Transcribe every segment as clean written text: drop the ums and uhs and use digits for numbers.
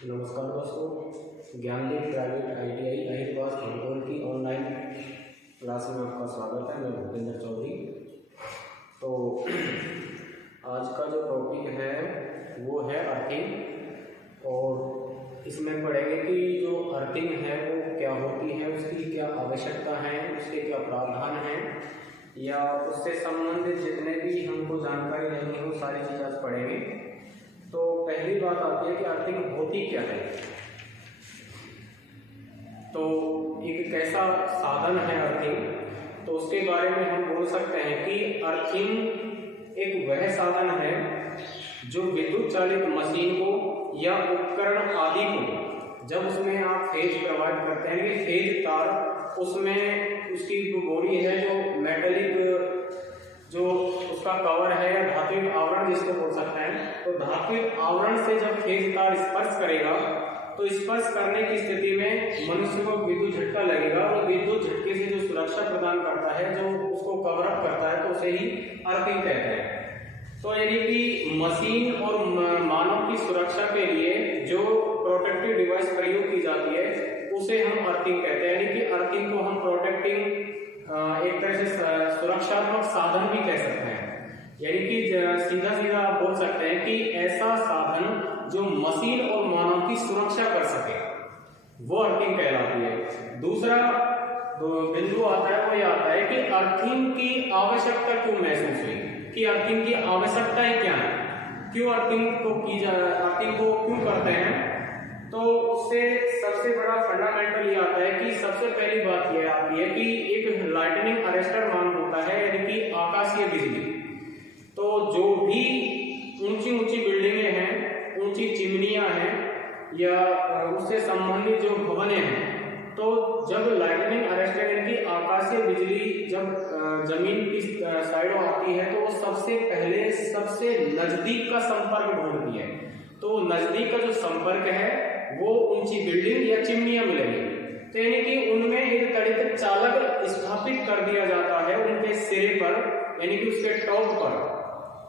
नमस्कार दोस्तों, Gyandeep private ITI अहिरबाज खंडोल की ऑनलाइन क्लास में आपका स्वागत है। मैं भूपेंद्र चौधरी। तो आज का जो टॉपिक है वो है अर्थिंग, और इसमें पढ़ेंगे कि जो अर्थिंग है वो क्या होती है, उसकी क्या आवश्यकता है, उसके क्या प्रावधान हैं, या उससे संबंधित जितने भी हमको जानकारी लेनी हो सारी चीज़ आज पढ़ेंगे। तो पहली बात आती है कि अर्थिंग होती क्या है। तो एक कैसा साधन है अर्थिंग, तो उसके बारे में हम बोल सकते हैं कि अर्थिंग एक वह साधन है जो विद्युत चालित मशीन को या उपकरण आदि को, जब उसमें आप फेज प्रोवाइड करते हैं कि फेज तार, उसमें उसकी जो बॉडी है, जो मेटेलिक जो उसका कवर है या धात्विक आवरण जिसको बोल सकते हैं, तो धात्विक आवरण से जब फेज तार स्पर्श करेगा तो स्पर्श करने की स्थिति में मनुष्य को विद्युत झटका लगेगा, और विद्युत झटके से जो सुरक्षा प्रदान करता है, जो उसको कवर अप करता है, तो उसे ही अर्थिंग कहते हैं। तो यानी कि मशीन और मानव की सुरक्षा के लिए जो प्रोटेक्टिव डिवाइस प्रयोग की जाती है उसे हम अर्थिंग कहते हैं। यानी कि अर्थिंग को हम प्रोटेक्टिंग एक तरह से सुरक्षात्मक साधन भी कह सकते हैं। यानी कि सीधा सीधा आप बोल सकते हैं कि ऐसा साधन जो मशीन और मानव की सुरक्षा कर सके, वो अर्थिंग कहलाती है। दूसरा बिंदु आता है वो ये आता है कि अर्थिंग की आवश्यकता क्यों महसूस हुई, कि अर्थिंग की आवश्यकताएं क्या है, क्यों अर्थिंग को क्यों करते हैं। तो उससे सबसे बड़ा फंडामेंटल ये आता है कि सबसे पहली बात ये आती है कि एक लाइटनिंग अरेस्टर मान होता है, यानी कि आकाशीय बिजली। तो जो भी ऊंची ऊंची बिल्डिंगें हैं, ऊंची चिमनियां हैं, या उससे संबंधित जो भवनें हैं, तो जब लाइटनिंग अरेस्टर यानी कि आकाशीय बिजली जब जमीन की साइडों आती है तो वो सबसे पहले सबसे नजदीक का संपर्क ढूंढती है। तो नजदीक का जो संपर्क है वो ऊंची बिल्डिंग या चिमनियां मिलेंगी। तो यानी कि उनमें एक तड़ित चालक स्थापित कर दिया जाता है उनके सिरे पर, यानी कि उसके टॉप पर,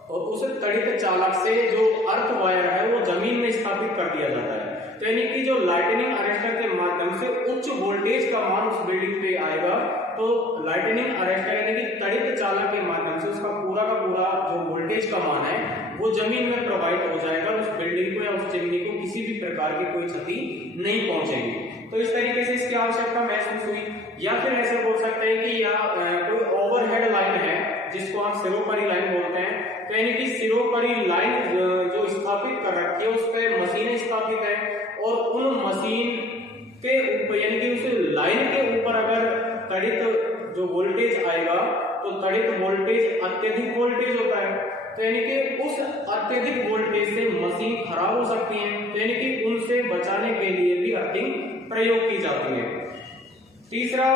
और उस तड़ित चालक से जो अर्थ वायर है वो जमीन में स्थापित कर दिया जाता है। तो यानी कि जो लाइटनिंग अरेस्टर के माध्यम से उच्च वोल्टेज का मान उस बिल्डिंग पे आएगा, तो लाइटनिंग अरेस्टर यानी कि तड़ित चालक के माध्यम से उसका पूरा का पूरा जो वोल्टेज का मान है वो जमीन में प्रवाहित हो जाएगा, उस बिल्डिंग को या उस चिमनी को किसी भी प्रकार की कोई क्षति नहीं पहुंचेगी। तो इस तरीके से इसकी आवश्यकता महसूस हुई। या फिर ऐसे बोल सकते हैं कि या कोई ओवरहेड लाइन है जिसको हम सिरोपरी लाइन बोलते हैं। तो यानी कि सिरोपरी लाइन जो स्थापित कर रखी है उस पर मशीनें स्थापित है, और उन मशीन के ऊपर यानी कि उस लाइन के ऊपर अगर तड़ित जो वोल्टेज आएगा तो तड़ित वोल्टेज अत्यधिक वोल्टेज होता है। तो यानी कि उस अत्यधिक वोल्टेज से मशीन खराब हो सकती है। तो यानी कि उनसे बचाने के लिए भी अर्थिंग प्रयोग की जाती है। तीसरा,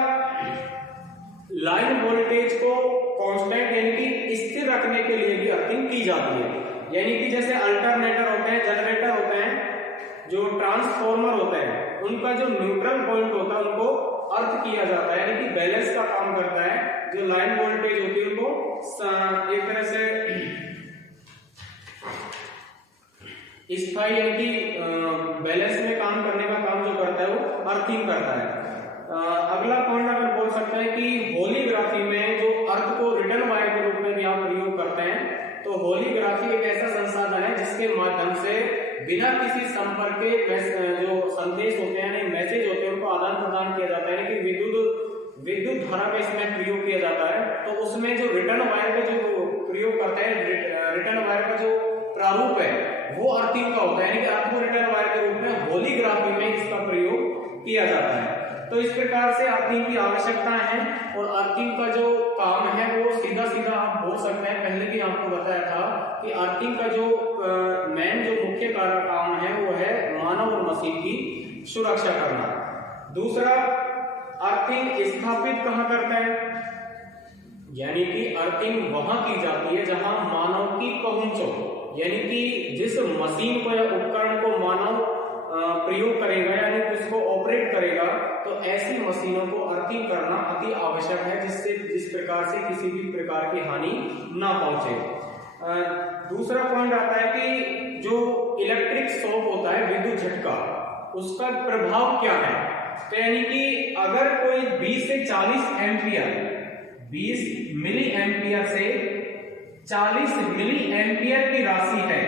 लाइन वोल्टेज को कांस्टेंट यानी कि स्थिर रखने के लिए भी अर्थिंग की जाती है। यानी कि जैसे अल्टरनेटर होते हैं, जनरेटर होते हैं, जो ट्रांसफॉर्मर होते हैं, उनका जो न्यूट्रल पॉइंट होता है उनको अर्थ किया जाता है, यानी कि बैलेंस का काम करता है। जो लाइन वोल्टेज होती है उनको एक तरह से स्थायी यानी कि बैलेंस में काम करने का काम जो करता है वो अर्थिंग करता है। अगला पॉइंट अगर बोल सकते हैं कि होलीग्राफी में जो अर्थ को रिटर्न वायर के रूप में भी आप प्रयोग करते हैं। तो होलीग्राफी एक ऐसा संसाधन है जिसके माध्यम से बिना किसी संपर्क के जो संदेश होते हैं, मैसेज होते हैं, उनको आदान प्रदान किया जाता है, यानी कि विद्युत धारा का इसमें प्रयोग किया जाता है। तो उसमें जो रिटर्न वायर का जो प्रयोग करते हैं, रिटर्न वायर का जो प्रारूप है वो अर्थिंग का होता है, यानी कि अर्थ को रिटर्न वायर के रूप में होलीग्राफी में इसका प्रयोग किया जाता है। तो इस प्रकार से अर्थिंग की आवश्यकताएं हैं, और अर्थिंग का जो काम है वो सीधा सीधा आप बोल सकते हैं, पहले भी आपको बताया था कि अर्थिंग का जो मेन जो मुख्य काम है वो है मानव और मशीन की सुरक्षा करना। दूसरा, अर्थिंग स्थापित कहाँ करता है, यानी कि अर्थिंग वहां की जाती है जहां मानव की पहुंच हो, यानी कि जिस मशीन को या उपकरण को मानव प्रयोग करेगा यानी कि उसको ऑपरेट करेगा, तो ऐसी मशीनों को अर्थिंग करना अति आवश्यक है, जिस प्रकार से किसी भी प्रकार की हानि ना पहुंचे। दूसरा पॉइंट आता है कि जो इलेक्ट्रिक शॉक होता है, विद्युत झटका, उसका प्रभाव क्या है। तो यानी कि अगर कोई 20 से 40 एम्पियर, 20 मिली एम्पियर से 40 मिली एम्पियर की राशि है,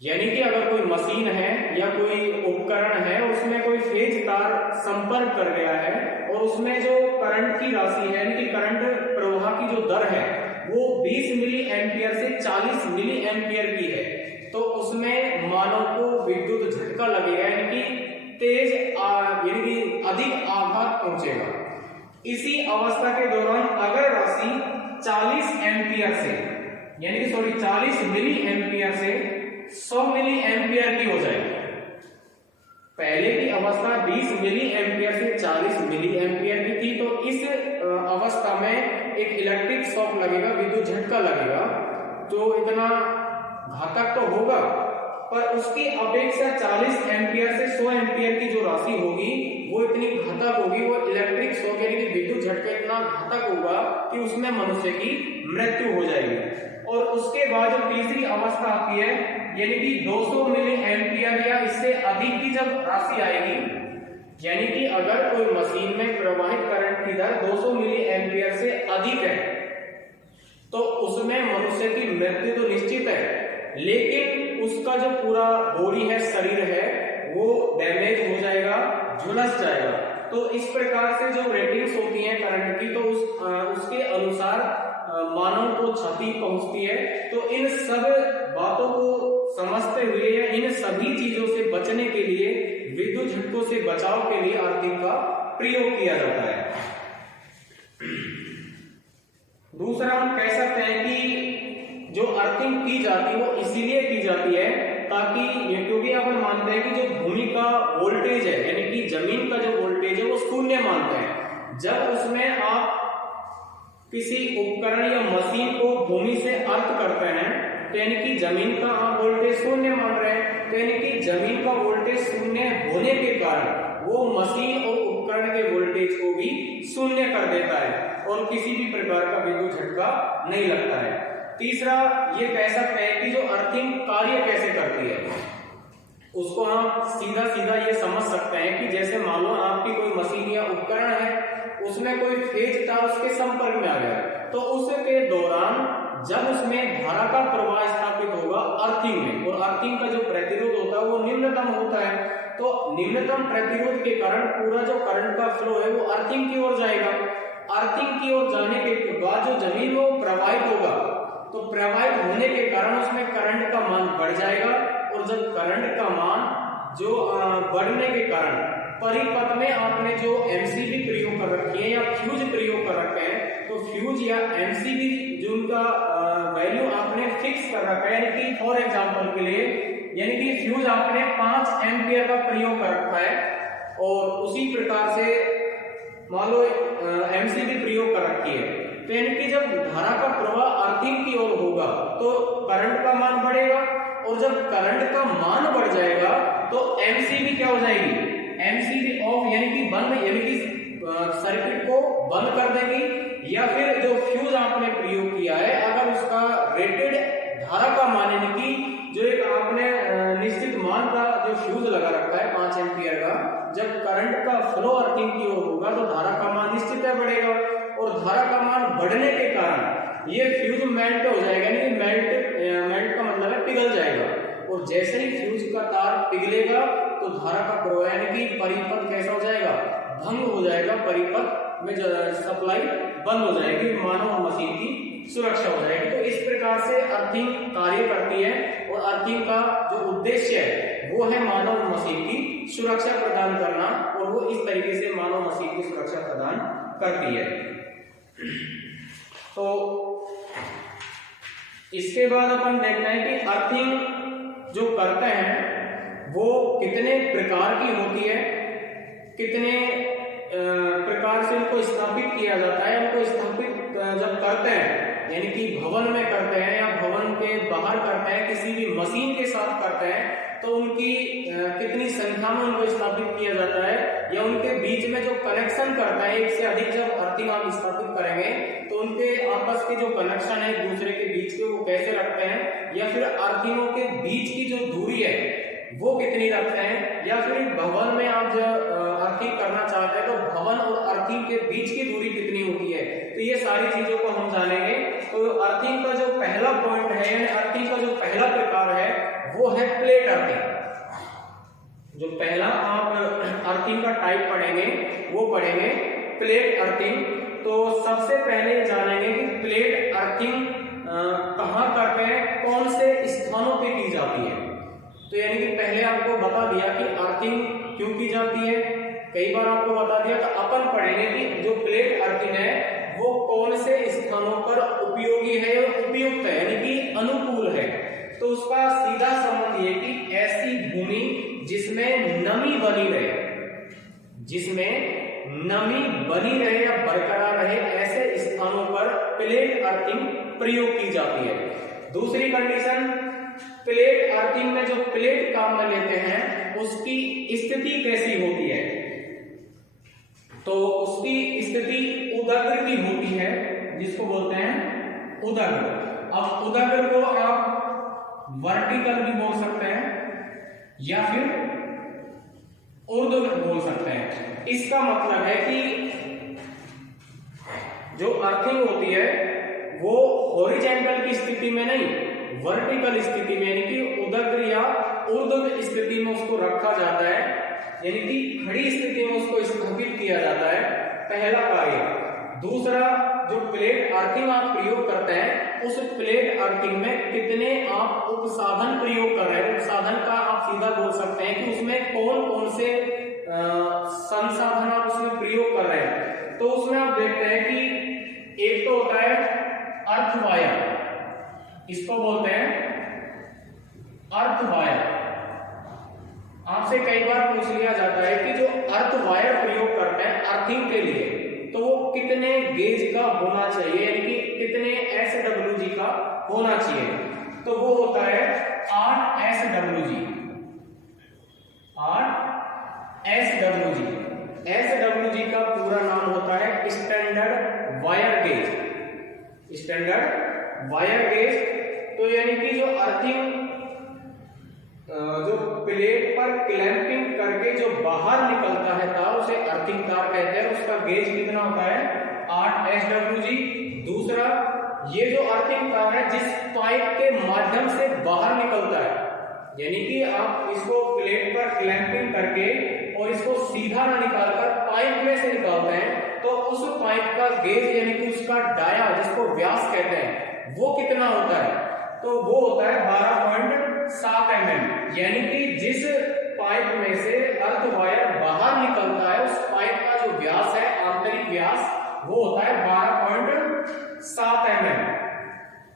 यानी कि अगर कोई मशीन है या कोई उपकरण है, उसमें कोई फेज तार संपर्क कर गया है और उसमें जो करंट की राशि है, यानी कि करंट प्रवाह की जो दर है वो 20 मिली एम्पियर से 40 मिली एम्पियर की है, तो उसमें मानव को विद्युत झटका लगेगा, यानी कि तेज यानी कि अधिक आघात पहुंचेगा। इसी अवस्था के दौरान अगर राशि 40 एम्पियर से, यानी कि 40 मिली एम्पियर से 100 मिली एम्पियर की हो जाएगी। पहले की अवस्था 20 मिली एम्पियर से 40 मिली एम्पियर की थी, तो इस अवस्था में एक इलेक्ट्रिक शॉक लगेगा, विद्युत झटका लगेगा, जो इतना घातक तो होगा, पर उसकी अपेक्षा 40 एम्पियर से 100 एम्पियर की जो राशि होगी वो इतनी घातक होगी, वो इलेक्ट्रिक शॉक यानी कि विद्युत झटका इतना घातक होगा कि उसमें मनुष्य की मृत्यु हो जाएगी। और उसके बाद जो तीसरी अवस्था आती है, यानी कि 200 मिली एम्पियर या इससे अधिक की जब राशि आएगी, यानी कि अगर कोई मशीन में प्रवाहित करंट की दर 200 मिली एम्पियर से अधिक है तो उसमें मनुष्य की मृत्यु तो निश्चित है, लेकिन उसका जो पूरा बॉडी है, शरीर है, वो डैमेज हो जाएगा, झुलस जाएगा। तो इस प्रकार से जो रेटिंग्स होती हैं करंट की, तो उसके अनुसार मानव को क्षति पहुंचती है। तो इन सब बातों को समझते हुए या इन सभी चीजों से बचने के लिए, विद्युत झटकों से बचाव के लिए अर्थिंग का प्रयोग किया जाता है। दूसरा हम कह सकते हैं कि जो अर्थिंग की जाती है वो इसीलिए की जाती है ताकि, क्योंकि अपन मानते हैं कि जो भूमि का वोल्टेज है, यानी कि जमीन का जो वोल्टेज है वो शून्य मानते हैं। जब उसमें आप किसी उपकरण या मशीन को भूमि से अर्थ करते हैं, तो यानी कि जमीन का आप वोल्टेज शून्य मान रहे हैं, तो यानी कि जमीन का वोल्टेज शून्य होने के कारण वो मशीन और उपकरण के वोल्टेज को भी शून्य कर देता है और किसी भी प्रकार का विद्युत झटका नहीं लगता है। तीसरा ये कह सकते हैं कि जो अर्थिंग कार्य कैसे करती है, उसको हम सीधा सीधा ये समझ सकते हैं कि जैसे मान लो आपकी कोई मशीन या उपकरण है, उसमें कोई फेज तार उसके संपर्क में आ गया, तो उसके दौरान जब उसमें धारा का प्रवाह स्थापित होगा अर्थिंग में, और अर्थिंग का जो प्रतिरोध होता है वो निम्नतम होता है, तो निम्नतम प्रतिरोध के कारण पूरा जो करंट का फ्लो है वो अर्थिंग की ओर जाएगा। अर्थिंग की ओर जाने के बाद जो जमीन में प्रवाहित होगा, तो प्रवाहित होने के कारण उसमें करंट का मान बढ़ जाएगा, और जब करंट का मान जो बढ़ने के कारण परिपथ में आपने जो एमसीबी प्रयोग कर रखी है या फ्यूज प्रयोग कर रखे हैं, तो फ्यूज या एमसीबी जो उनका वैल्यू आपने फिक्स कर रखा है, यानी कि फॉर एग्जांपल के लिए, यानी कि फ्यूज आपने 5 एम्पियर का प्रयोग कर रखा है, और उसी प्रकार से मान लो एमसीबी प्रयोग कर रखी है, तो यानी कि जब धारा का प्रवाह अर्थिंग की ओर होगा तो करंट का मान बढ़ेगा, और जब करंट का मान बढ़ जाएगा तो एमसीबी क्या हो जाएगी, एमसीबी ऑफ, यानी कि बंद, यानी कि सर्किट को बंद कर देगी, या फिर जो फ्यूज आपने प्रयोग किया है अगर उसका रेटेड धारा का मान, यानी कि जो एक आपने निश्चित मान का जो फ्यूज लगा रखा है 5 एम्पियर का, जब करंट का फ्लो अर्थिंग की ओर होगा तो धारा का मान निश्चित है बढ़ेगा, और धारा का मान बढ़ने के कारण ये फ्यूज मेल्ट हो जाएगा, यानी मेल्ट का मतलब है पिघल जाएगा, और जैसे ही फ्यूज का तार पिघलेगा तो धारा का प्रवाह यानी कि परिपथ कैसा हो जाएगा, भंग हो जाएगा, परिपथ में सप्लाई बंद हो जाएगी, मानव और मशीन की सुरक्षा हो जाएगी। तो इस प्रकार से अर्थिंग कार्य करती है, और अर्थिंग का जो उद्देश्य है वो है मानव और मशीन की सुरक्षा प्रदान करना, और वो इस तरीके से मानव मशीन की सुरक्षा प्रदान करती है। तो इसके बाद अपन देखते हैं कि अर्थिंग जो करते हैं वो कितने प्रकार की होती है, कितने प्रकार से इनको स्थापित किया जाता है। इनको स्थापित जब करते हैं, यानी कि भवन में करते हैं या भवन के बाहर करते हैं, किसी भी मशीन के साथ करते हैं, तो उनकी कितनी संख्या में उनको स्थापित किया जाता है, या उनके बीच में जो कनेक्शन करता है, एक से अधिक जब अर्थिंग आप स्थापित करेंगे तो उनके आपस के जो कनेक्शन है एक दूसरे के बीच बीच के वो कैसे रखते हैं, या फिर अर्थिंगों के बीच की जो दूरी है वो कितनी रखते हैं, या फिर भवन में आप जब अर्थिंग करना चाहते हैं तो भवन और अर्थिंग के बीच की दूरी कितनी होती है। तो ये सारी चीजों को हम जानेंगे। तो अर्थिंग का जो पहला पॉइंट है, यानी अर्थिंग का जो पहला प्रकार है वो है प्लेट अर्थिंग। जो पहला आप अर्थिंग का टाइप पढ़ेंगे वो पढ़ेंगे प्लेट अर्थिंग। तो सबसे पहले जानेंगे कि प्लेट अर्थिंग कहाँ करते हैं, कौन से स्थानों पे की जाती है। तो यानी कि पहले आपको बता दिया कि अर्थिंग क्यों की जाती है, कई बार आपको बता दिया। तो अपन पढ़ेंगे कि जो प्लेट अर्थिंग है वो कौन से स्थानों पर उपयोगी है या उपयुक्त है, यानी कि अनुकूल है। तो उसका सीधा संबंध ये कि ऐसी भूमि जिसमें नमी बनी रहे, जिसमें नमी बनी रहे या बरकरार रहे, ऐसे स्थानों पर प्लेट अर्थिंग प्रयोग की जाती है। दूसरी कंडीशन, प्लेट अर्थिंग में जो प्लेट काम में लेते हैं उसकी स्थिति कैसी होती है। तो उसकी स्थिति उदग्र की होती है, जिसको बोलते हैं उदग्र। अब उदग्र को आप वर्टिकल भी बोल सकते हैं या फिर ऊर्ध्वाधर बोल सकते हैं। इसका मतलब है कि जो अर्थिंग होती है वो हॉरिजॉन्टल की स्थिति में नहीं, वर्टिकल स्थिति में, यानी कि उदग्र या ऊर्ध्वाधर स्थिति में उसको रखा जाता है, यानी कि खड़ी स्थिति में उसको स्थापित किया जाता है, पहला कार्य। दूसरा, जो प्लेट अर्थिंग आप प्रयोग करते हैं उस प्लेट अर्थिंग में कितने आप उपसाधन प्रयोग कर रहे हैं। उपसाधन का आप सीधा बोल सकते हैं कि उसमें कौन कौन से संसाधन आप उसमें प्रयोग कर रहे हैं। तो उसमें आप देखते हैं कि एक तो होता है अर्थवायर, इसको बोलते हैं अर्थवायर। आपसे कई बार पूछ लिया जाता है कि जो अर्थवायर प्रयोग करते हैं अर्थिंग के लिए तो वो कितने गेज का होना चाहिए, यानी कि कितने SWG का होना चाहिए। तो वो होता है 8 SWG। 8 SWG। SWG का पूरा नाम होता है standard wire gauge. Standard wire gauge. तो यानी कि जो अर्थिंग जो प्लेट पर क्लैंपिंग करके जो बाहर निकलता है तार उसे अर्थिंग तार कहते हैं। उसका गेज कितना होता है 8 SWG। दूसरा, ये जो अर्थिंग तार है जिस पाइप के माध्यम से बाहर निकलता है, यानी कि आप इसको प्लेट पर क्लैंपिंग करके और इसको सीधा ना निकालकर पाइप में से निकालते हैं तो उस पाइप का गेज यानी कि उसका डाया जिसको व्यास कहते हैं वो कितना होता है। तो वो होता है 12.7 mm। यानी कि जिस पाइप में से अर्थवायर बाहर निकलता है उस पाइप का जो व्यास है, आंतरिक व्यास, वो होता है 12.7 mm।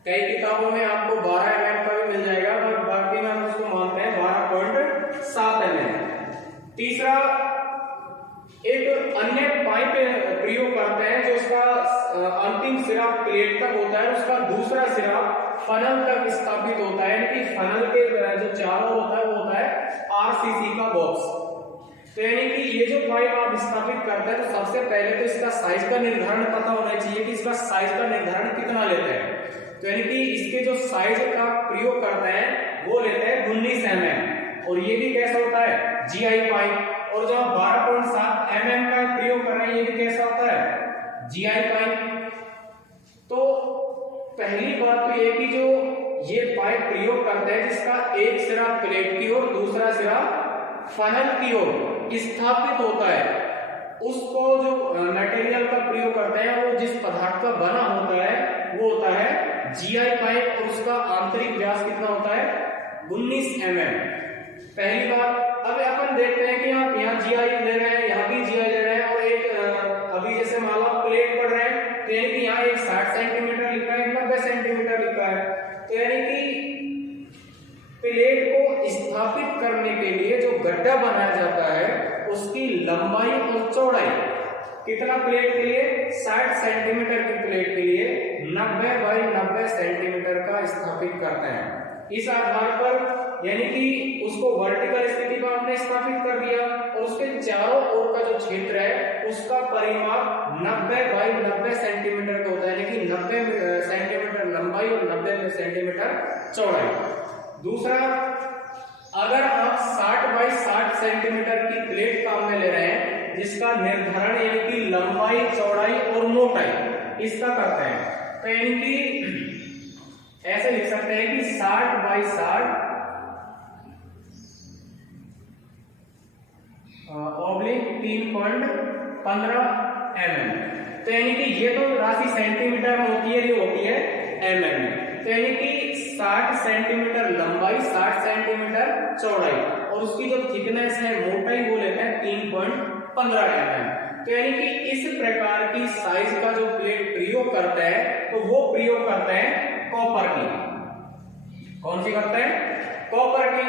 कई किताबों में आपको 12 mm का भी मिल जाएगा, पर बाकी में हम उसको मानते हैं 12.7 mm। तीसरा, एक अन्य पाइप प्रयोग करते हैं जो उसका अंतिम सिरा प्लेट तक होता है, उसका दूसरा सिरा फनल तक स्थापित होता है, यानी कि फनल के जो चारों होता है वो होता है RCC का बॉक्स। तो यानी कि ये जो पाइप आप स्थापित करते हैं तो सबसे पहले तो इसका साइज का निर्धारण पता होना चाहिए कि इसका साइज का निर्धारण कितना लेते हैं। तो यानी कि इसके जो साइज का प्रयोग करते हैं वो लेते हैं 19 mm। और ये भी कैसा होता है GI पाइप। और जो 12.7 mm का प्रयोग कर रहे हैं ये भी कैसा होता है GI पाइप। तो पहली बात तो ये कि जो ये पाइप प्रयोग करते हैं जिसका एक सिरा प्लेट की ओर दूसरा सिरा फनल की ओर स्थापित होता है, उसको जो मटेरियल का प्रयोग करते हैं वो जिस पदार्थ का बना होता है वो होता है GI पाइप और उसका आंतरिक व्यास कितना होता है 19 mm। पहली बात। अब अपन देखते हैं कि आप यहाँ GI ले रहे हैं, यहाँ भी GI ले रहे हैं और एक अभी जैसे मान लो प्लेट पढ़ रहे हैं तो यानी कि यहाँ एक 60 सेंटीमीटर लिखा है, 90 सेंटीमीटर लिखा है। तो यानी कि प्लेट को स्थापित करने के लिए जो गड्ढा बनाया जाता है उसकी लंबाई और चौड़ाई कितना प्लेट के लिए 60 सेंटीमीटर की प्लेट के लिए 90 बाई 90 सेंटीमीटर का स्थापित करते हैं। इस आधार पर यानी कि उसको वर्टिकल स्थिति पर हमने स्थापित कर दिया और उसके चारों ओर का जो क्षेत्र है उसका परिमाप 90 बाई 90 सेंटीमीटर का होता है, यानी कि 90 सेंटीमीटर लंबाई लंबाई और 90 सेंटीमीटर चौड़ाई। दूसरा, अगर आप 60 बाई 60 सेंटीमीटर की प्लेट काम में ले रहे हैं जिसका निर्धारण यानी कि लंबाई, चौड़ाई और मोटाई इसका करते हैं, तो यानी कि ऐसे लिख सकते हैं कि 60 बाई 60 ऑब्लिक 3.15 mm। तो यानी कि ये तो राशि सेंटीमीटर में होती है, ये होती है mm में। तो यानी कि 60 सेंटीमीटर लंबाई, 60 सेंटीमीटर चौड़ाई और उसकी जो थिकनेस है, मोटाई, वो लेते हैं 3.15 mm। तो यानी कि इस प्रकार की साइज का जो प्लेट प्रयोग करते हैं तो वो प्रयोग करते हैं कॉपर की। कौन सी करते हैं? कॉपर की।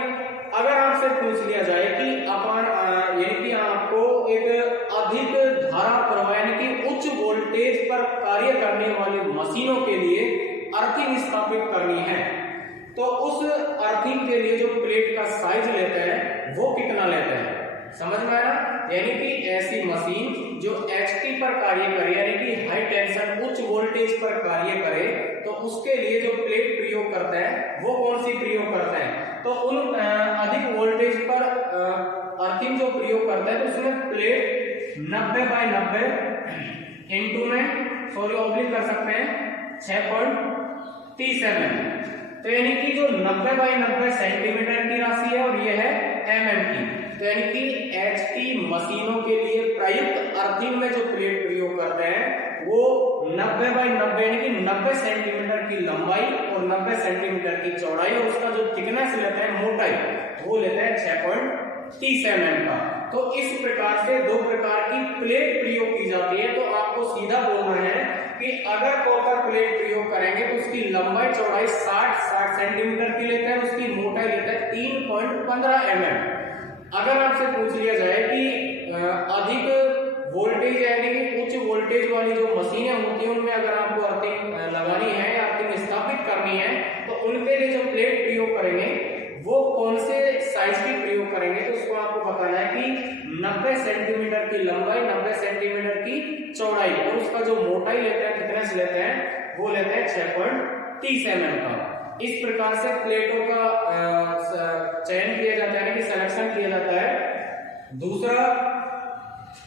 अगर आपसे पूछ लिया जाए कि अपन यानी कि आपको एक अधिक धारा प्रवाह यानी कि उच्च वोल्टेज पर कार्य करने वाली मशीनों के लिए अर्थिंग स्थापित करनी है, तो उस अर्थिंग के लिए जो प्लेट का साइज लेते हैं वो कितना लेते हैं? समझ में आया? यानी कि ऐसी मशीन जो एचटी पर कार्य करे यानी कि हाई टेंशन उच्च वोल्टेज पर कार्य करे, तो उसके लिए जो प्लेट प्रयोग करते हैं वो कौन सी प्रयोग करते हैं? तो उन अधिक वोल्टेज पर अर्थिंग जो प्रयोग करते हैं तो उसमें प्लेट 90 बाई 90 इंटू में ऑब्लिक कर सकते हैं 6.30 mm। तो यानी कि जो 90 बाई 90 सेंटीमीटर की राशि है और ये है mm की। तो यानी कि एचटी मशीनों के लिए प्रयुक्त अर्थिंग में जो प्लेट प्रयोग करते हैं वो 90 बाई 90 यानी कि 90 सेंटीमीटर की लंबाई और 90 सेंटीमीटर की चौड़ाई और उसका जो थिकनेस लेते हैं, मोटाई, वो लेते हैं 6.30 mm का। तो इस प्रकार से दो प्रकार की प्लेट प्रयोग की जाती है। तो आपको सीधा बोलना है कि अगर कॉपर प्लेट प्रयोग करेंगे तो उसकी लंबाई चौड़ाई 60 सेंटीमीटर की लेते हैं, उसकी मोटाई लेते हैं 3.15 mm। अगर आपसे पूछ लिया जाए कि अधिक वोल्टेज यानी कि उच्च वोल्टेज वाली जो मशीनें होती हैं उनमें अगर आपको अर्थिंग लगानी है या अर्थिंग स्थापित करनी है तो उनके लिए जो प्लेट प्रयोग करेंगे वो कौन से साइज की प्रयोग करेंगे, तो उसको आपको बताना है कि 90 सेंटीमीटर की लंबाई, 90 सेंटीमीटर की चौड़ाई और उसका जो मोटाई लेते हैं, थिकनेस लेते हैं, वो लेते हैं 6.30 mm का। इस प्रकार से प्लेटों का चयन किया जाता है कि सिलेक्शन किया जाता है। दूसरा,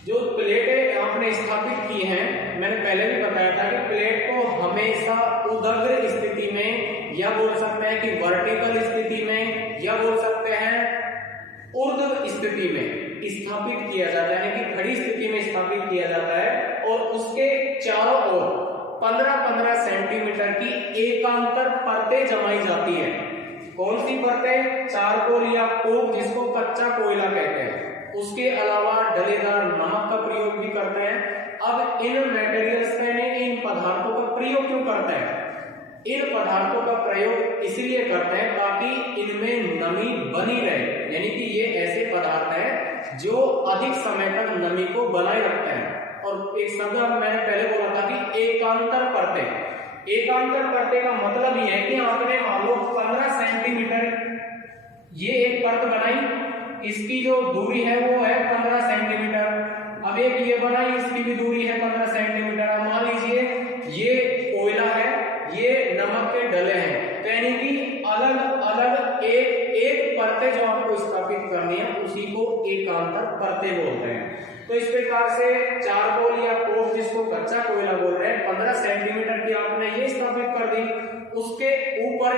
जो प्लेटें आपने स्थापित की हैं, मैंने पहले भी बताया था कि प्लेट को हमेशा उदग्र स्थिति में या बोल सकते हैं कि वर्टिकल स्थिति में या बोल सकते हैं ऊर्ध्व स्थिति में स्थापित किया जाता है, यानी कि खड़ी स्थिति में स्थापित किया जाता है और उसके चारों ओर 15-15 सेंटीमीटर की एकांतर परतें जमाई जाती है। कौन सी परतें? चारकोल या कोक, जिसको कच्चा कोयला कहते हैं। उसके अलावा डलेदार नमक का प्रयोग भी करते हैं। अब इन मटेरियल्स का, इन पदार्थों का प्रयोग क्यों करते हैं? इन पदार्थों का प्रयोग इसलिए करते हैं ताकि इनमें नमी बनी रहे, यानी कि ये ऐसे पदार्थ हैं जो अधिक समय तक नमी को बनाए रखते हैं। और एक शब्द मैंने पहले बोला था कि एकांतर परतें। एकांतर परतें का मतलब ये है कि आपने मान लो 15 सेंटीमीटर ये एक परत बनाई, इसकी जो दूरी है वो है 15 सेंटीमीटर। अब एक ये बनाई, इसकी भी दूरी है 15 सेंटीमीटर। मान लीजिए ये कोयला है, ये नमक के डले हैं, तो यानी कि अलग अलग एक परतें जो आपको स्थापित करनी है उसी को एकांतर परतें बोलते हैं। तो इस प्रकार से चारकोल या कोक, जिसको कच्चा कोयला बोल रहे हैं, 15 सेंटीमीटर की आपने ये स्थापित कर दी। उसके ऊपर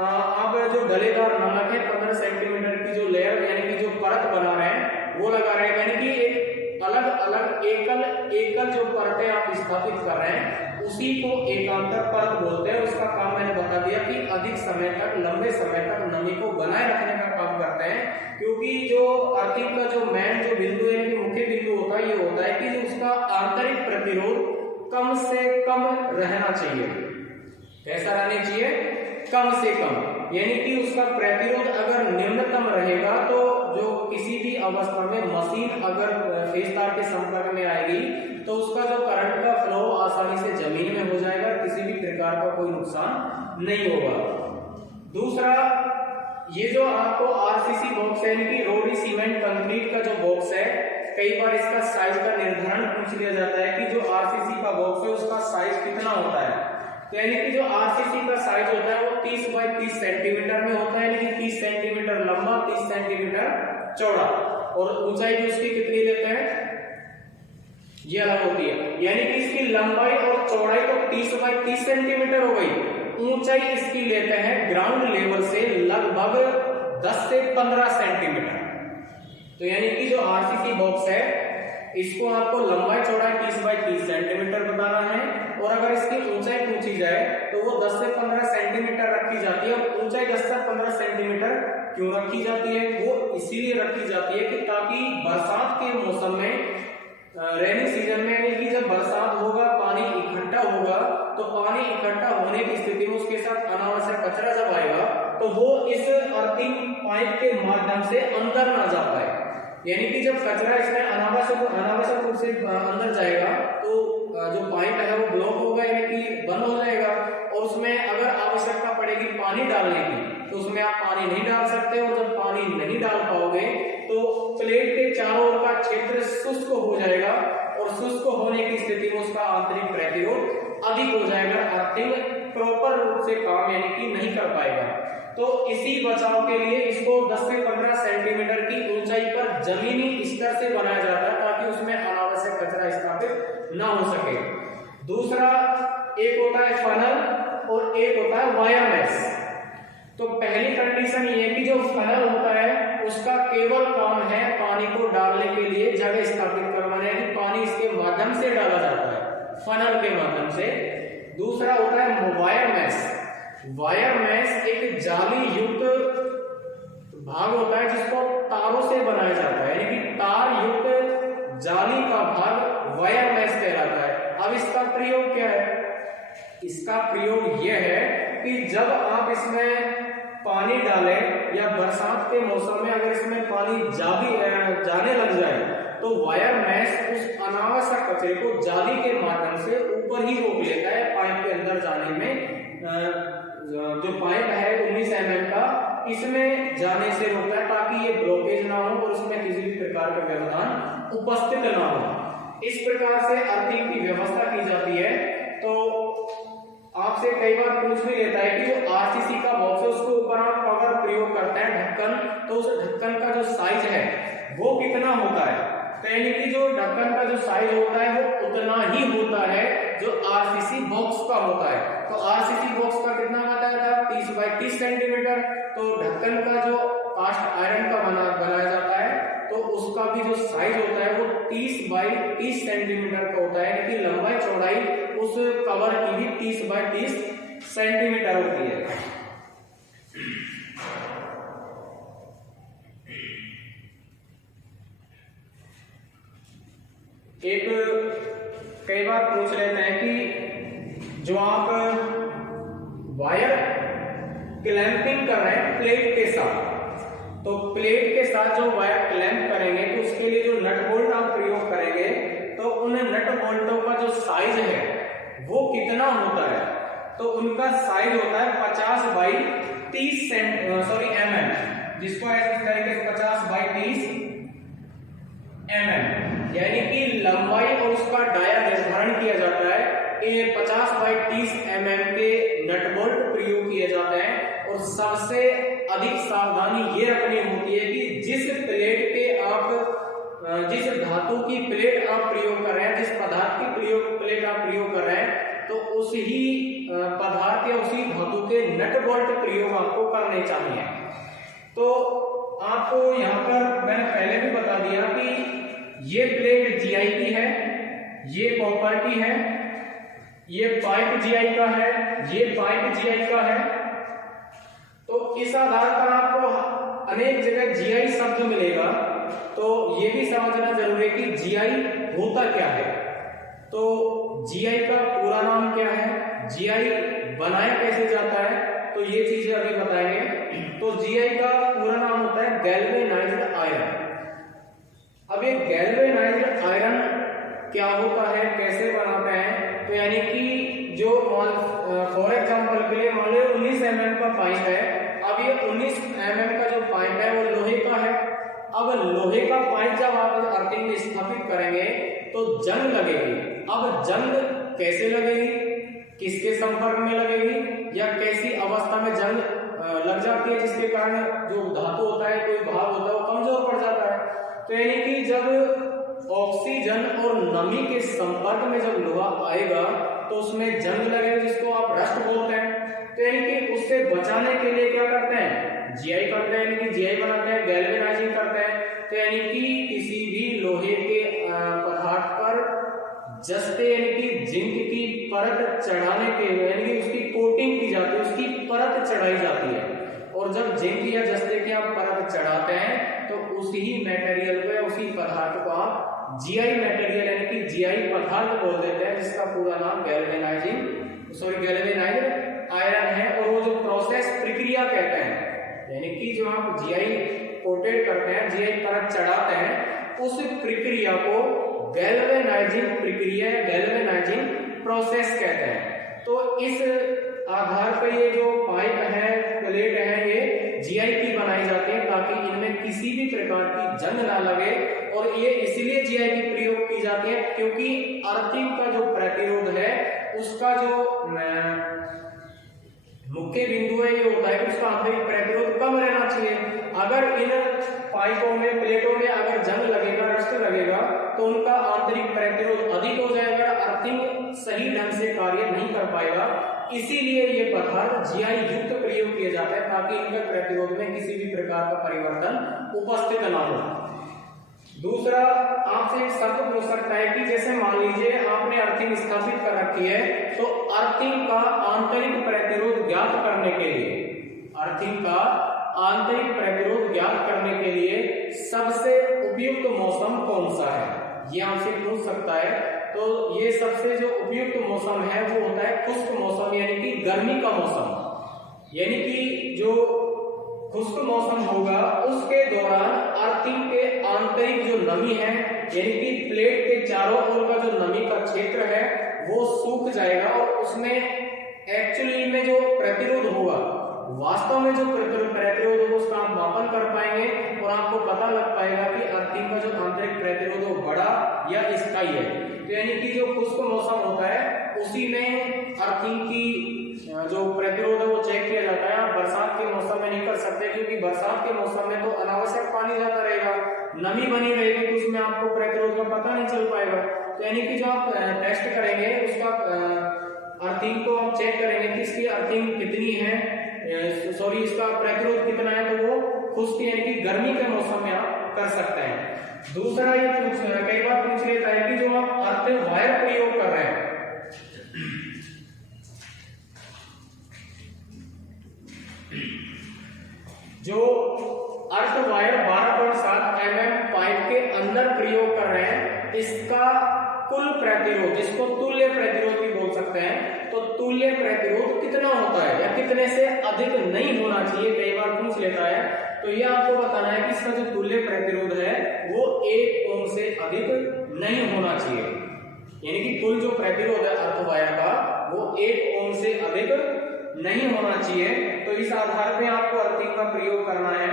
आप जो डलेदार नमक है 15 सेंटीमीटर की जो लेयर यानी कि जो परत बना रहे हैं वो लगा रहे हैं, यानी कि एक अलग अलग एकल जो परतें आप स्थापित कर रहे हैं उसी को एकांतर परत बोलते हैं। उसका काम मैंने बता दिया कि अधिक समय तक, लंबे समय तक नमी को बनाए रखने का काम करते हैं, क्योंकि जो अर्थिंग का जो मेन जो बिंदु है, मुख्य बिंदु होता है, ये होता है कि उसका आंतरिक प्रतिरोध कम से कम रहना चाहिए। कैसा रहना चाहिए? कम से कम, यानी कि उसका प्रतिरोध अगर निम्नतम रहेगा तो जो किसी भी अवस्था में मशीन अगर फेज तार के संपर्क में आएगी तो उसका जो करंट का फ्लो आसानी से जमीन में हो जाएगा, किसी भी प्रकार का कोई नुकसान नहीं होगा। दूसरा, ये जो आपको आरसीसी बॉक्स है, यानी कि रोडी सीमेंट कंक्रीट का जो बॉक्स है, कई बार इसका साइज का निर्धारण पूछ लिया जाता है कि जो आरसीसी का बॉक्स है उसका साइज कितना होता है। तो यानी कि जो आरसीसी का साइज होता है वो 30 बाई 30 सेंटीमीटर में होता है, यानी कि 30 सेंटीमीटर लंबा, 30 सेंटीमीटर चौड़ा, और ऊंचाई भी उसकी कितनी लेते हैं ये अलग होती है, यानी कि इसकी लंबाई और चौड़ाई तो 30 बाई 30 सेंटीमीटर हो गई, ऊंचाई इसकी लेते हैं ग्राउंड लेवल से लगभग 10 से 15 सेंटीमीटर। तो यानी कि जो आरसीसी बॉक्स है इसको आपको लंबाई चौड़ाई 30 बाई 30 सेंटीमीटर बताना है, और अगर इसकी ऊंचाई पूछी जाए तो वो 10 से 15 सेंटीमीटर रखी जाती है। ऊंचाई 10 से 15 सेंटीमीटर क्यों रखी जाती है, वो इसीलिए रखी जाती है कि ताकि बरसात के मौसम में, रेनी सीजन में, यानी कि जब बरसात होगा पानी इकट्ठा होगा, तो पानी इकट्ठा होने की स्थिति में उसके साथ अनावश्यक कचरा जब आएगा तो वो इस अर्थिंग पाइप के माध्यम से अंदर ना जा पाए, यानी कि जब कचरा इसमें अनावश्यक रूप से अंदर जाएगा तो जो पाइप है वो ब्लॉक होगा, यानी कि बंद हो जाएगा, और उसमें अगर आवश्यकता पड़ेगी पानी डालने की तो उसमें आप पानी नहीं डाल सकते, और जब पानी नहीं डाल पाओगे तो प्लेट के चारों ओर का क्षेत्र शुष्क हो जाएगा, और शुष्क होने की स्थिति में उसका आंतरिक प्रतिरोध अधिक हो जाएगा, अर्थिंग प्रॉपर रूप से काम यानी कि नहीं कर पाएगा। तो इसी बचाव के लिए इसको 10 से 15 सेंटीमीटर की ऊंचाई पर जमीनी स्तर से बनाया जाता है ताकि उसमें अनावश्यक कचरा स्थापित ना हो सके। दूसरा, एक होता है फनल और एक होता है वायर मेश। तो पहली कंडीशन ये है कि जो फनल होता है उसका केवल काम है पानी को डालने के लिए जगह स्थापित करवाना, यानी पानी इसके माध्यम से डाला जाता है, फनल के माध्यम से। दूसरा होता है वायर मैश। वायर मैश एक जाली युक्त भाग होता है जिसको तारों से बनाया जाता है, यानी कि तार युक्त जाली का भाग वायर मैश कहलाता है। अब इसका प्रयोग क्या है? इसका प्रयोग यह है कि जब आप इसमें पानी डालें या बरसात के मौसम में अगर इसमें पानी जाने लग जाए तो वायर मैश उस अनावश्यक कचरे को जाली के माध्यम से ऊपर ही रोक लेता है, पाइप के अंदर जाने में जो पाइप है 19 mm का, इसमें जाने से रोकता है ताकि ये ब्लॉकेज ना हो और उसमें किसी भी प्रकार का व्यवधान उपस्थित ना हो। इस प्रकार से अर्थिंग की व्यवस्था की जाती है। तो आपसे कई बार पूछ भी लेता है कि जो आरसीसी का बॉक्स है उसके ऊपर आप अगर प्रयोग करते हैं ढक्कन, तो उस ढक्कन का जो साइज है वो कितना होता है? तो यानी कि जो ढक्कन का जो साइज होता है वो उतना ही होता है जो आरसीसी बॉक्स का होता है। तो आरसीसी बॉक्स का कितना बताया था? 30 बाई 30 सेंटीमीटर। तो ढक्कन का जो कास्ट आयरन का बनाया जाता है तो उसका भी जो साइज होता है वो 30 बाई 30 सेंटीमीटर का होता है, यानी कि लंबाई चौड़ाई उस कवर की भी 30 बाई 30 सेंटीमीटर होती है। एक कई बार पूछ लेते हैं कि जो आप वायर क्लैंपिंग कर रहे हैं प्लेट के साथ, तो प्लेट के साथ जो वायर क्लैंप करेंगे तो उसके लिए जो नट बोल्ट आप प्रयोग करेंगे तो उन नट बोल्टों का जो साइज है वो कितना होता है? तो उनका साइज होता है 50 बाई 30 mm, जिसको इस तरीके से 50 बाई 30 mm, यानी कि लंबाई और उसका डाया निर्धारण किया जाता है। ये 50 बाई 30 mm के नट बोल्ट प्रयोग किए जाते हैं। और सबसे अधिक सावधानी ये रखनी होती है कि जिस प्लेट के आप जिस धातु की प्लेट आप प्रयोग कर रहे हैं, जिस पदार्थ की प्लेट आप प्रयोग कर रहे हैं, तो उस ही पदार्थ या उसी धातु के नट बोल्ट प्रयोग आपको करने चाहिए। तो आपको यहाँ पर मैंने पहले भी बता दिया कि ये प्लेट जीआई की है, ये कॉपर की है, ये पाइप जीआई का है, ये पाइप जीआई का है। तो इस आधार पर आपको अनेक जगह जीआई शब्द मिलेगा, तो ये भी समझना जरूरी है कि जीआई होता क्या है। तो जीआई का पूरा नाम क्या है, जीआई बनाया कैसे जाता है, तो ये चीजें अभी बताएंगे। तो जीआई का पूरा नाम होता है गैल्वेनाइज्ड आयरन। अब ये गैल्वेनाइज्ड आयरन क्या होता है, कैसे बनाते हैं? तो यानी कि जो फॉर एग्जांपल के लिए मान लो 19 mm का पाइप है। अब ये 19 mm का जो पाइप है वो लोहे का है। अब लोहे का पाइप जब आप अर्थिंग में स्थापित करेंगे तो जंग लगेगी। अब जंग कैसे लगेगी? किसके संपर्क में लगेगी या कैसी अवस्था में जंग लग जाती है जिसके कारण जो धातु होता है, कोई भाग होता है, वो कमजोर पड़ जाता है। तो यानी कि जब ऑक्सीजन और नमी के संपर्क में जब लोहा आएगा तो उसमें जंग लगेगा, जिसको आप रस्ट बोलते हैं। तो यानी कि उससे बचाने के लिए क्या करते हैं, जीआई करते हैं, यानी कि जीआई बनाते हैं, गैल्वेनाइजिंग करते हैं। तो यानी कि किसी भी लोहे के पदार्थ पर जस्ते यानी कि जिंक की परत चढ़ाने के, यानी कि उसकी कोटिंग की जाती है, उसकी परत चढ़ाई जाती है। और जब जिंक या जस्ते की आप परत चढ़ाते हैं तो उसी मटेरियल को या उसी पदार्थ को आप जीआई मटेरियल यानी कि जीआई पदार्थ बोल देते हैं, जिसका पूरा नाम गैल्वेनाइज्ड आयरन है। और वो जो प्रोसेस प्रक्रिया कहते हैं, यानी कि जो आप जीआई कोटेड करते हैं, जीआई परत चढ़ाते हैं, उस प्रक्रिया को गैल्वेनाइजिंग प्रक्रिया, गैल्वेनाइजिंग प्रोसेस कहते हैं। तो इस आधार पर ये जो पाइप है, प्लेट है, ये जीआई की बनाई जाती है ताकि इनमें किसी भी प्रकार की जंग ना लगे। और ये इसलिए जीआई की प्रयोग की जाती है क्योंकि अर्थिंग का जो प्रतिरोध है उसका जो मुख्य बिंदु है ये होता है कि उसका आंतरिक प्रतिरोध कम रहना चाहिए। अगर इन पाइपों में, प्लेटों में अगर जंग लगेगा, रस्ट लगेगा, तो उनका आंतरिक प्रतिरोध अधिक हो जाएगा, अर्थिंग सही ढंग से कार्य नहीं कर पाएगा। इसीलिए ये पदार्थ जीआई युक्त प्रयोग किए जाते हैं ताकि इनके प्रतिरोध में किसी भी प्रकार का परिवर्तन उपस्थित ना हो। दूसरा, आपसे एक शब्द पूछ सकता है कि जैसे मान लीजिए आपने अर्थिंग स्थापित कर रखी है, तो अर्थिंग का आंतरिक प्रतिरोध ज्ञात करने के लिए, अर्थिंग का आंतरिक प्रतिरोध ज्ञात करने के लिए सबसे उपयुक्त मौसम कौन सा है, ये आपसे पूछ सकता है। तो ये सबसे जो उपयुक्त मौसम है वो होता है खुश्क मौसम, यानी कि गर्मी का मौसम। यानी कि जो खुश्क मौसम होगा उसके दौरान अर्थिंग के आंतरिक जो नमी है, यानी कि प्लेट के चारों ओर का जो नमी का क्षेत्र है वो सूख जाएगा और उसमें एक्चुअली में जो प्रतिरोध होगा, वास्तव में जो प्रतिरोध होगा उसका आप मापन कर पाएंगे और आपको पता लग पाएगा कि अर्थिंग का जो आंतरिक प्रतिरोध वो बड़ा या स्थायी है। तो यानी कि जो खुश्क मौसम होता है उसी में अर्थिंग की जो प्रतिरोध है वो चेक किया जाता है। आप बरसात के मौसम में नहीं कर सकते क्योंकि बरसात के मौसम में तो अनावश्यक पानी जाता रहेगा, नमी बनी रहेगी, तो उसमें आपको प्रतिरोध का पता नहीं चल पाएगा। तो यानी कि जो आप टेस्ट करेंगे उसका अर्थिंग को आप चेक करेंगे कि इसकी अर्थिंग कितनी है, इसका प्रतिरोध कितना है, तो वो खुश्क यानी कि गर्मी के मौसम में आप कर सकते हैं। दूसरा, ये कई बार पूछ लेता है कि जो आप अर्थ वायर प्रयोग कर रहे हैं, जो अर्थ वायर 12.7 mm पाइप के अंदर प्रयोग कर रहे हैं, इसका कुल प्रतिरोध, जिसको तुल्य प्रतिरोध भी बोल सकते हैं, तो तुल्य प्रतिरोध कितना होता है या कितने से अधिक नहीं होना चाहिए, कई बार पूछ लेता है। तो ये आपको बताना है कि इसका जो तुल्य प्रतिरोध है वो 1 ओम से अधिक नहीं होना चाहिए, यानी कि कुल जो प्रतिरोध है अर्थ वायर का वो 1 ओम से अधिक नहीं होना चाहिए। तो इस आधार पे आपको अर्थिंग का प्रयोग करना है।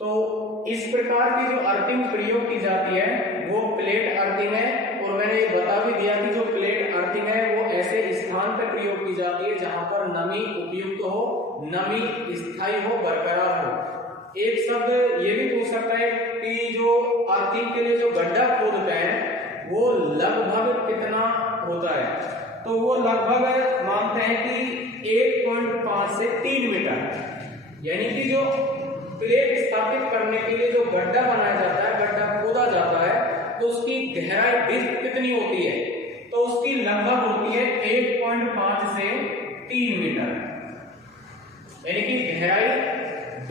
तो इस प्रकार की जो अर्थिंग प्रयोग की जाती है वो प्लेट अर्थिंग है। और मैंने बता भी दिया कि जो प्लेट अर्थिंग है वो ऐसे स्थान पर प्रयोग की जाती है जहां पर नमी उपयुक्त हो, नमी स्थायी हो, बरकरार हो। एक शब्द ये भी पूछ सकता है कि जो अर्थिंग के लिए जो गड्ढा खोदते हैं वो लगभग कितना होता है, तो वो लगभग मानते हैं कि 1.5 से 3 मीटर, यानी कि जो प्लेट स्थापित करने के लिए जो गड्ढा बनाया जाता है, गड्ढा खोदा जाता है, तो उसकी गहराई डिस्क कितनी होती है, तो उसकी लगभग होती है 1.5 से 3 मीटर, यानी कि गहराई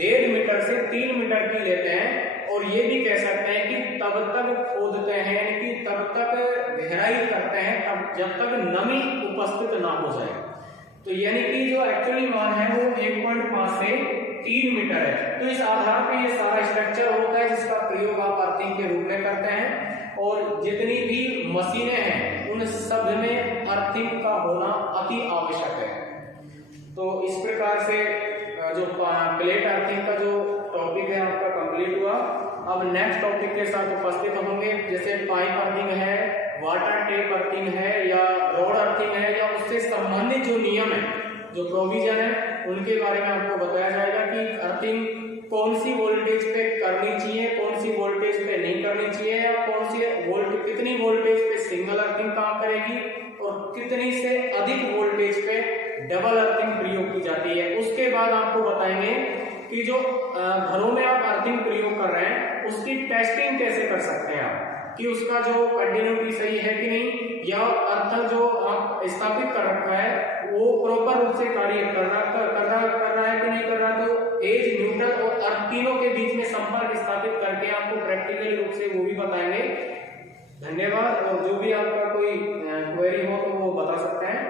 1.5 मीटर से 3 मीटर की लेते हैं। और ये भी कह सकते हैं कि तब तक खोदते हैं, यानी कि तब तक गहराई करते हैं तब जब तक नमी उपस्थित ना हो जाए। तो यानी कि जो एक्चुअली मान है वो 1.5 से 3 मीटर है। तो इस आधार पे ये सारा स्ट्रक्चर होता है जिसका प्रयोग आप अर्थिंग के रूप में करते हैं। और जितनी भी मशीनें हैं उन सब में अर्थिंग का होना अति आवश्यक है। तो इस प्रकार से जो प्लेट अर्थिंग का जो टॉपिक है आपका कंप्लीट हुआ। अब नेक्स्ट टॉपिक के साथ उपस्थित होंगे, जैसे पाइप अर्थिंग है, वाटर टेप अर्थिंग है, या रोड अर्थिंग है, या उससे संबंधित जो नियम है, जो प्रोविजन है, उनके बारे में आपको बताया जाएगा कि अर्थिंग कौन सी वोल्टेज पे करनी चाहिए, कौन सी वोल्टेज पे नहीं करनी चाहिए, या कौन सी कितनी वोल्टेज पे सिंगल अर्थिंग काम करेगी और कितनी से अधिक वोल्टेज पे डबल अर्थिंग प्रयोग की जाती है। उसके बाद आपको बताएंगे कि जो घरों में आप अर्थिंग प्रयोग कर रहे हैं उसकी टेस्टिंग कैसे कर सकते हैं आप, कि उसका जो कंटिन्यूटी सही है कि नहीं, या अर्थ जो आप स्थापित कर रखा है वो प्रॉपर रूप से कार्य कर रहा है कि नहीं कर रहा। तो एज, न्यूट्रल और अर्थ तीनों के बीच में संपर्क स्थापित करके आपको प्रैक्टिकल रूप से वो भी बताएंगे। धन्यवाद। और जो भी आपका कोई क्वेरी हो तो वो बता सकते हैं।